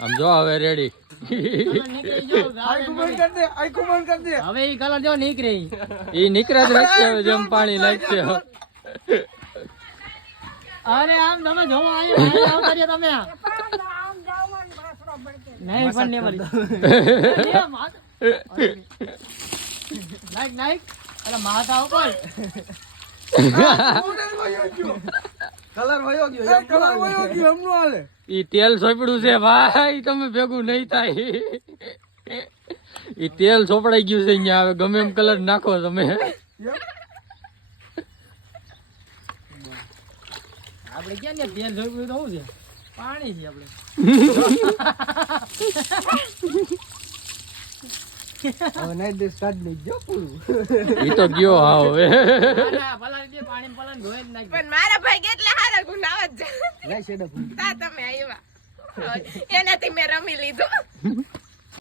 આમ જો હવે રેડી હવે ઈ કલર જો નીકળે ઈ નીકળે જ રહેશે હવે જેમ પાણી લાગશે અરે આમ તમે જોવો આવ કરીએ તમે નહીં પણ ને મરી નાઈક અરે માથા ઉપર કલર વયો ગયો હમનો હાલે ઈ તેલ સોપડું છે ભાઈ તમે ભેગું નહીં થાય ઈ તેલ સોપડાઈ ગયું છે અહીંયા હવે ગમે એમ કલર નાખો તમે આપણે ક્યાં ને તેલ જોયું તો શું છે પાણી છે આપણે હવે નાઈટ ડે સ્ટાર્ટ નહીં જો પૂરું ઈ તો ગયો હા હવે ભલા રીતે પાણી પલાન ધોઈ જ નાખી પણ મારા ભાઈ કેટલા હારા ગુનાવ જ લે શેડા તા તમે આવ્યા એનાથી મેં રમી લીધું